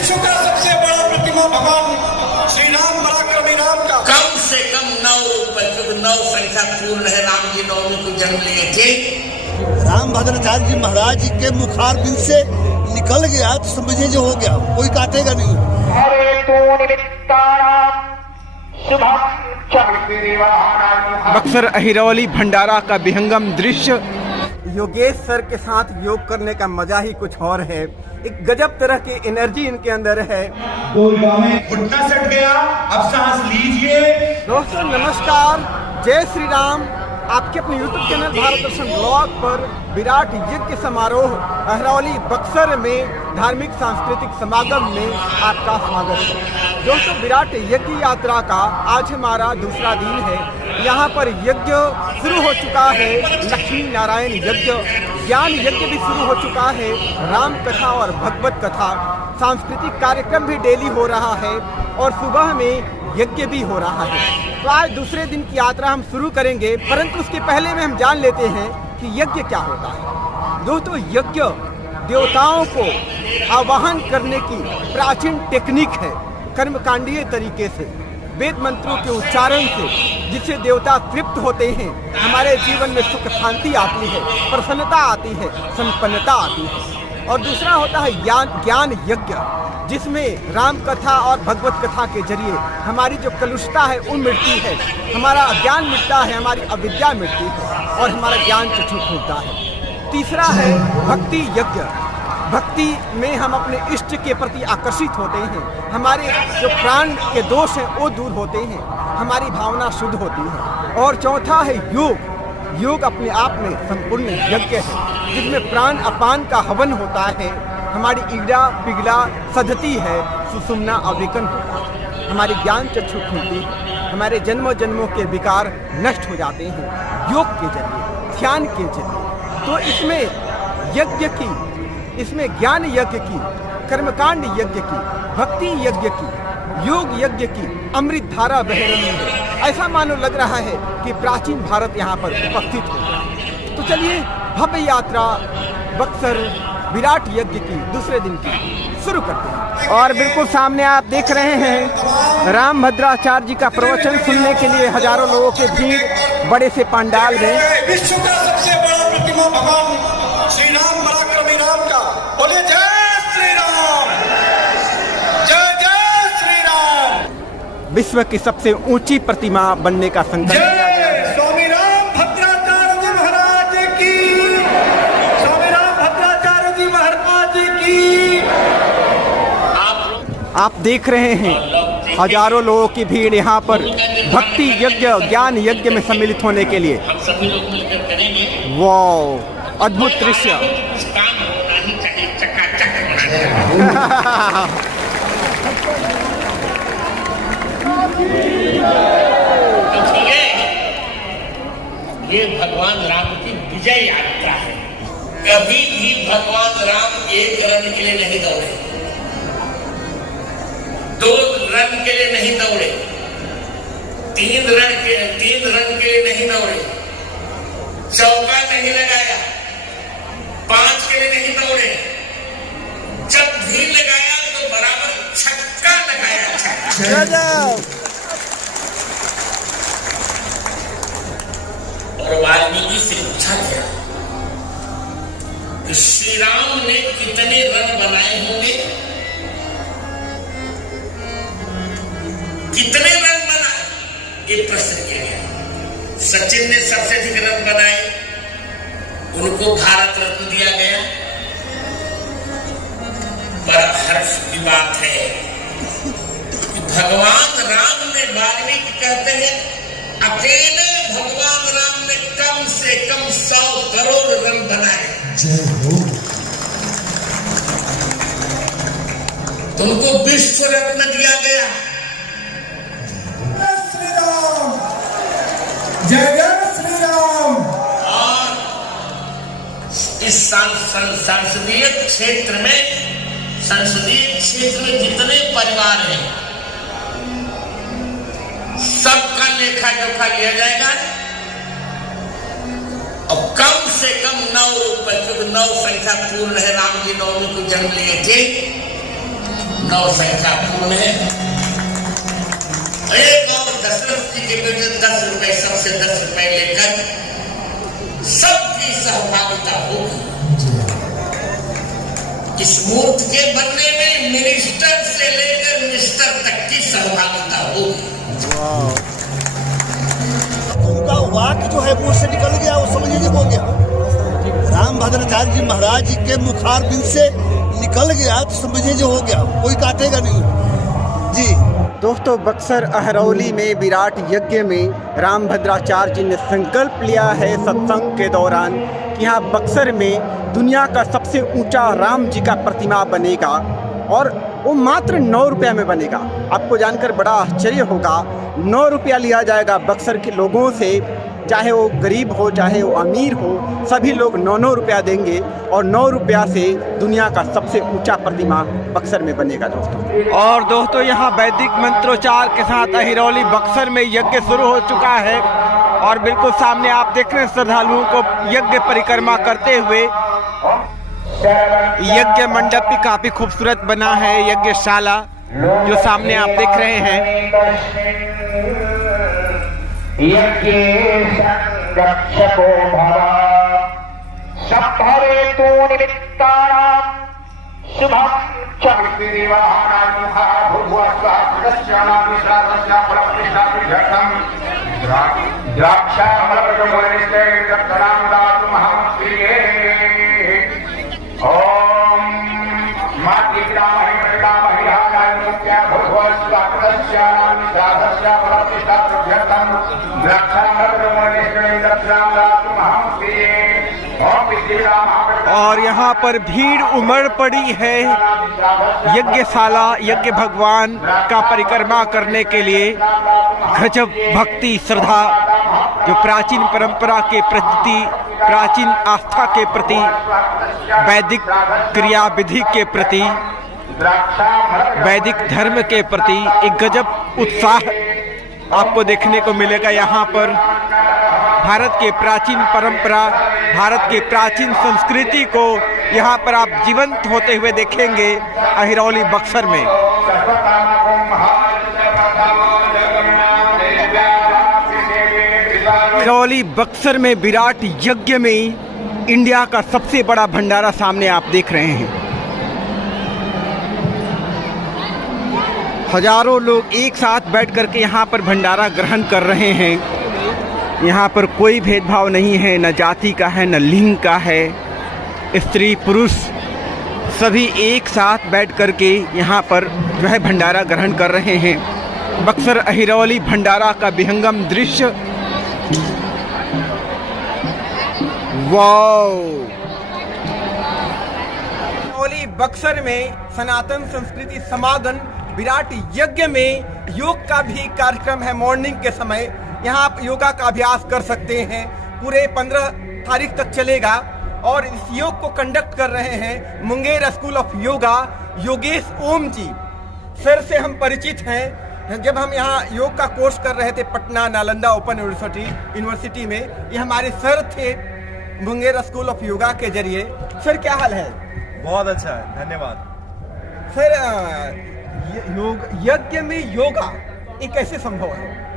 विश्व का सबसे बड़ा प्रतिमा भगवान श्री राम पराक्रमी राम का कम से कम 9 संख्या पूर्ण है। राम जी 9 को जन्म लिए थे। रामभद्राचार्य जी महाराज के मुखार बिंद से निकल गया तो समझिए जो हो गया, कोई काटेगा नहीं। बक्सर अहिरौली भंडारा का विहंगम दृश्य। योगेश सर के साथ योग करने का मजा ही कुछ और है। एक गजब तरह की एनर्जी इनके अंदर है। घुटना सट गया, अब सांस लीजिए। दोस्तों नमस्कार, जय श्री राम। आपके अपने YouTube चैनल भारत दर्शन ब्लॉग पर विराट यज्ञ समारोह अहिरौली बक्सर में धार्मिक सांस्कृतिक समागम में आपका स्वागत है। दोस्तों विराट यज्ञ यात्रा का आज हमारा दूसरा दिन है। यहाँ पर यज्ञ शुरू हो चुका है, लक्ष्मी नारायण यज्ञ, ज्ञान यज्ञ भी शुरू हो चुका है, राम कथा और भगवत कथा, सांस्कृतिक कार्यक्रम भी डेली हो रहा है और सुबह में यज्ञ भी हो रहा है। तो आज दूसरे दिन की यात्रा हम शुरू करेंगे, परंतु उसके पहले में हम जान लेते हैं कि यज्ञ क्या होता है। दोस्तों यज्ञ देवताओं को आवाहन करने की प्राचीन टेक्निक है, कर्मकांडीय तरीके से, वेद मंत्रों के उच्चारण से, जिससे देवता तृप्त होते हैं, हमारे जीवन में सुख शांति आती है, प्रसन्नता आती है, संपन्नता आती है। और दूसरा होता है ज्ञान यज्ञ, जिसमें राम कथा और भगवत कथा के जरिए हमारी जो कलुषता है वो मिटती है, हमारा अज्ञान मिटता है, हमारी अविद्या मिटती है और हमारा ज्ञान चक्षु खुलता है। तीसरा है भक्ति यज्ञ। भक्ति में हम अपने इष्ट के प्रति आकर्षित होते हैं, हमारे जो प्राण के दोष हैं वो दूर होते हैं, हमारी भावना शुद्ध होती है। और चौथा है योग। योग अपने आप में संपूर्ण यज्ञ है, जिसमें प्राण अपान का हवन होता है, हमारी ईड़ा पिघला सधती है, सुषुम्ना अविकन होता है, हमारी ज्ञान चक्षु खुलती है, हमारे जन्मों जन्मों के विकार नष्ट हो जाते हैं योग के जरिए, ध्यान के जरिए। तो इसमें यज्ञ की, इसमें ज्ञान यज्ञ की, कर्मकांड यज्ञ की, भक्ति यज्ञ की, योग यज्ञ की अमृत धारा बह रही है। ऐसा मानो लग रहा है कि प्राचीन भारत यहाँ पर उपस्थित हो गया। तो चलिए भव्य यात्रा बक्सर विराट यज्ञ की दूसरे दिन की शुरू करते हैं। और बिल्कुल सामने आप देख रहे हैं रामभद्राचार्य जी का प्रवचन सुनने के लिए हजारों लोगों की भीड़ बड़े से पंडाल में। विश्व का सबसे बड़ा प्रतिमा भगवान श्री राम पराक्रमी राम का। बोले जय श्री राम, जय जय श्री राम। विश्व की सबसे ऊंची प्रतिमा बनने का संकल्प लिया गया है। स्वामी रामभद्राचार्य जी महाराज की, स्वामी रामभद्राचार्य जी महाराज की। आप देख रहे हैं हजारों लोगों की भीड़ यहाँ पर भक्ति यज्ञ ज्ञान यज्ञ में सम्मिलित होने के लिए। हम सभी लोग मिलकर करेंगे। वाह अद्भुत दृश्य। काम होना ही चाहिए, चकाचक होना चाहिए। देखिए ये भगवान राम की विजय यात्रा है। कभी भी भगवान राम एक रण के लिए नहीं दौड़े, 2 रन के लिए नहीं दौड़े, 3 रन के लिए नहीं दौड़े, चौका नहीं लगाया, 5 के लिए नहीं दौड़े, जब भी लगाया तो बराबर छक्का लगाया। और वाल्मीकि से पूछा गया कि श्री राम ने कितने रन बनाए होंगे, कितने रन बनाए, ये प्रश्न किया गया। सचिन ने सबसे अधिक रन बनाए, उनको भारत रत्न दिया गया। पर हर्ष की बात है कि भगवान राम ने, वाल्मीकि कहते हैं अकेले भगवान राम ने कम से कम 100 करोड़ रन बनाए। तो उनको विश्व रत्न दिया गया। जय जय श्री राम। और इस संसदीय क्षेत्र में जितने परिवार हैं सबका लेखा जोखा लिया जाएगा और कम से कम 9 संख्या पूर्ण है। राम जी 9 को जन्म लिए थे, 9 संख्या पूर्ण है। एक और दशरथ जी के बेटे 10 रुपए, सबसे 10 रुपए लेकर सबकी सहभागिता होगी। इस मूर्ति के बनने में मिनिस्टर से लेकर मिनिस्टर तक की सहभागिता होगी। उनका वाक्य जो है मुंह से निकल गया, वो समझ नहीं बोल गया। रामभद्राचार्य जी महाराज जी के मुखारबिंद से निकल गया तो समझिए जो हो गया, कोई काटेगा नहीं जी। दोस्तों, बक्सर अहरौली में विराट यज्ञ में रामभद्राचार्य जी ने संकल्प लिया है सत्संग के दौरान कि यहाँ बक्सर में दुनिया का सबसे ऊंचा राम जी का प्रतिमा बनेगा और वो मात्र 9 रुपये में बनेगा। आपको जानकर बड़ा आश्चर्य होगा, 9 रुपया लिया जाएगा बक्सर के लोगों से, चाहे वो गरीब हो चाहे वो अमीर हो, सभी लोग 9 रुपया देंगे और 9 रुपया से दुनिया का सबसे ऊंचा प्रतिमा बक्सर में बनेगा दोस्तों। और दोस्तों, यहाँ वैदिक मंत्रोच्चार के साथ अहिरौली बक्सर में यज्ञ शुरू हो चुका है और बिल्कुल सामने आप देख रहे हैं श्रद्धालुओं को यज्ञ परिक्रमा करते हुए। यज्ञ मंडप भी काफी खूबसूरत बना है, यज्ञशाला जो सामने आप देख रहे हैं। रक्षको भव सभवेतु निमित्तानां शुभं च विधिवाहनामुखा भूर्भुवस्वादस्यानामिश्रादस्या फलप्रतिष्ठापित्यर्थं द्राक्षाफलप्रजोनिष्ठे दत्तनां दातुमहं प्रिये। ॐ मातृपितामही प्रपितामही हानान्मुख्या भूर्भुवस्वादस्यानामिश्रादस्या फलप्रतिष्ठापित्यर्थं और यहाँ पर भीड़ उमड़ पड़ी है यज्ञशाला यज्ञ भगवान का परिक्रमा करने के लिए। गजब भक्ति श्रद्धा जो प्राचीन परंपरा के प्रति, प्राचीन आस्था के प्रति, वैदिक क्रिया विधि के प्रति, वैदिक धर्म के प्रति एक गजब उत्साह आपको देखने को मिलेगा। यहाँ पर भारत के प्राचीन परंपरा, भारत के प्राचीन संस्कृति को यहाँ पर आप जीवंत होते हुए देखेंगे अहिरौली बक्सर में। अहिरौली बक्सर में विराट यज्ञ में इंडिया का सबसे बड़ा भंडारा सामने आप देख रहे हैं। हजारों लोग एक साथ बैठ करके यहाँ पर भंडारा ग्रहण कर रहे हैं। यहाँ पर कोई भेदभाव नहीं है, न जाति का है न लिंग का है, स्त्री पुरुष सभी एक साथ बैठ करके यहाँ पर जो है भंडारा ग्रहण कर रहे हैं। बक्सर अहिरौली भंडारा का विहंगम दृश्य, वाओ! अहिरौली बक्सर में सनातन संस्कृति समागम विराट यज्ञ में योग का भी कार्यक्रम है। मॉर्निंग के समय यहाँ आप योगा का अभ्यास कर सकते हैं। पूरे 15 तारीख तक चलेगा और इस योग को कंडक्ट कर रहे हैं Munger school of yoga Yogesh Om ji. Sir से हम परिचित हैं, जब हम यहाँ योग का कोर्स कर रहे थे पटना नालंदा ओपन यूनिवर्सिटी में, ये हमारे सर थे मुंगेर स्कूल ऑफ योगा के जरिए। सर क्या हाल है? बहुत अच्छा है, धन्यवाद। सर यज्ञ में योगा ये कैसे संभव है?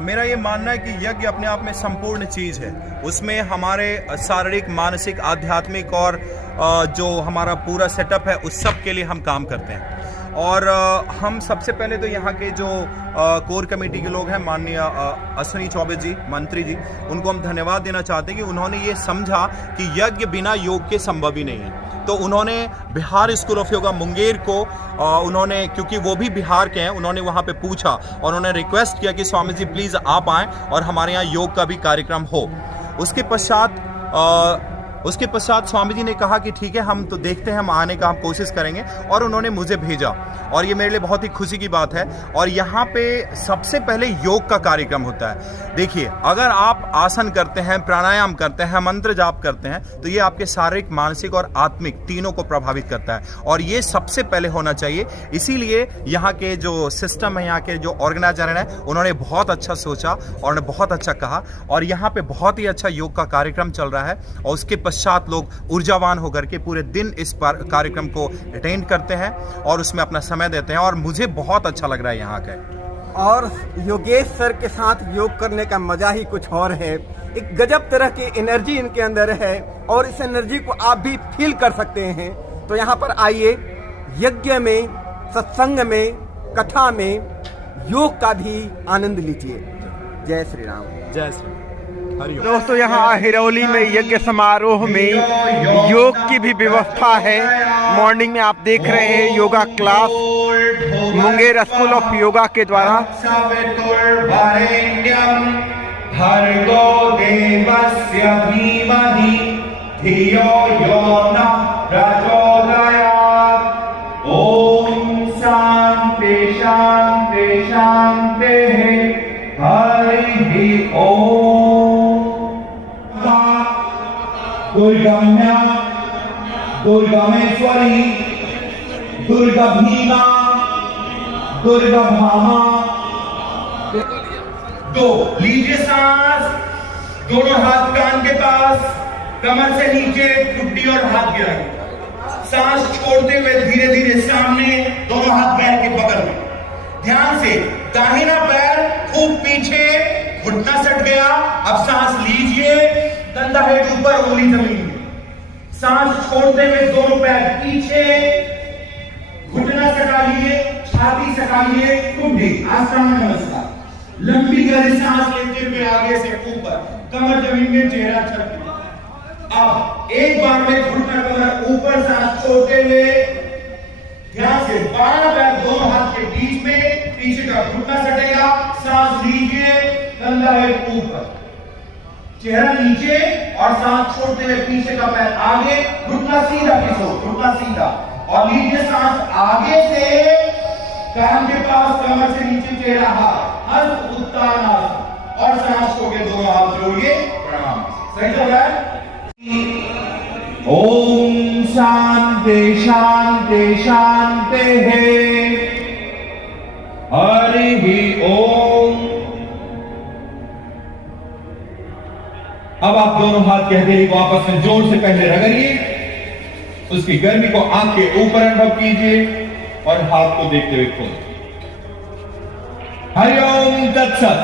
मेरा ये मानना है कि यज्ञ अपने आप में संपूर्ण चीज़ है। उसमें हमारे शारीरिक, मानसिक, आध्यात्मिक और जो हमारा पूरा सेटअप है उस सब के लिए हम काम करते हैं। और हम सबसे पहले तो यहाँ के जो कोर कमेटी के लोग हैं, माननीय अश्विनी चौबे जी, मंत्री जी, उनको हम धन्यवाद देना चाहते हैं कि उन्होंने ये समझा कि यज्ञ बिना योग के संभव ही नहीं है। तो उन्होंने बिहार स्कूल ऑफ योगा मुंगेर को उन्होंने, क्योंकि वो भी बिहार के हैं, उन्होंने वहाँ पे पूछा और उन्होंने रिक्वेस्ट किया कि स्वामी जी प्लीज़ आप आएँ और हमारे यहाँ योग का भी कार्यक्रम हो। उसके पश्चात स्वामी जी ने कहा कि ठीक है, हम तो देखते हैं, हम आने का हम कोशिश करेंगे, और उन्होंने मुझे भेजा और ये मेरे लिए बहुत ही खुशी की बात है। और यहाँ पे सबसे पहले योग का कार्यक्रम होता है। देखिए, अगर आप आसन करते हैं, प्राणायाम करते हैं, मंत्र जाप करते हैं, तो ये आपके शारीरिक, मानसिक और आत्मिक तीनों को प्रभावित करता है और ये सबसे पहले होना चाहिए। इसीलिए यहाँ के जो सिस्टम है, यहाँ के जो ऑर्गेनाइजर हैं, उन्होंने बहुत अच्छा सोचा और उन्होंने बहुत अच्छा कहा और यहाँ पे बहुत ही अच्छा योग का कार्यक्रम चल रहा है। और उसके पश्चात लोग ऊर्जावान होकर के पूरे दिन इस कार्यक्रम को अटेंड करते हैं और उसमें अपना समय समय देते हैं और मुझे बहुत अच्छा लग रहा है यहाँ का। और योगेश सर के साथ योग करने का मजा ही कुछ और है। एक गजब तरह की एनर्जी इनके अंदर है और इस एनर्जी को आप भी फील कर सकते हैं। तो यहाँ पर आइए, यज्ञ में, सत्संग में, कथा में योग का भी आनंद लीजिए। जय श्री राम। जय श्री हरि। दोस्तों, यहाँ हिरौली में यज्ञ समारोह में योग की भी व्यवस्था है। मॉर्निंग में आप देख रहे हैं yoga class Munger school of yoga के द्वारा। भर्गो देवस्य धीमहि धियो यो नः प्रचोदयात्। ओम शांति शांति शांतिः। हरि ओम। दुर्गम्या दुर्गमेश्वरी दुर्गा भीमा दुर्गा भामा। दो लीजिए सांस, दोनों हाथ कान के पास, कमर से नीचे ठुड्डी और हाथ गिराइए। सांस छोड़ते हुए धीरे धीरे सामने, दोनों हाथ पैर के बगल में। ध्यान से, दाहिना पैर खूब पीछे, घुटना सट गया। अब सांस लीजिए, कंधा हेड ऊपर, उंगली जमीन में। सांस छोड़ते हुए दोनों पैर पीछे, घुटना सटाइए, छाती सटाइए, ठुड्डी। आसन नमस्कार। लंबी गहरी सांस लेते हुए आगे से ऊपर, कमर जमीन में, चेहरा छत में। अब एक बार में घुटना कमर ऊपर, सांस छोड़ते हुए ध्यान से बायां पैर दोनों हाथ के बीच में, पीछे का घुटना सटेगा। सांस लीजिए, कंधा है ऊपर, चेहरा नीचे और सांस छोड़ते हुए पीछे का पैर आगे, घुटना सीधा खींचो, घुटना सीधा और लीजिए सांस आगे से, कान के पास, कमर से नीचे, चेहरा हाथ, हस्त उत्तानासन और सांस छोड़ के दोनों हाथ जोड़िए, प्रणाम। सही चल रहा है? ओम शांति शांति शांति है। हरि ओम। अब आप दोनों हाथ कहते ही वापस में जोर से पहले रगड़िए, उसकी गर्मी को आंख के ऊपर अनुभव कीजिए और हाथ को देखते हुए खोलिए। हरि ओम तत्सत।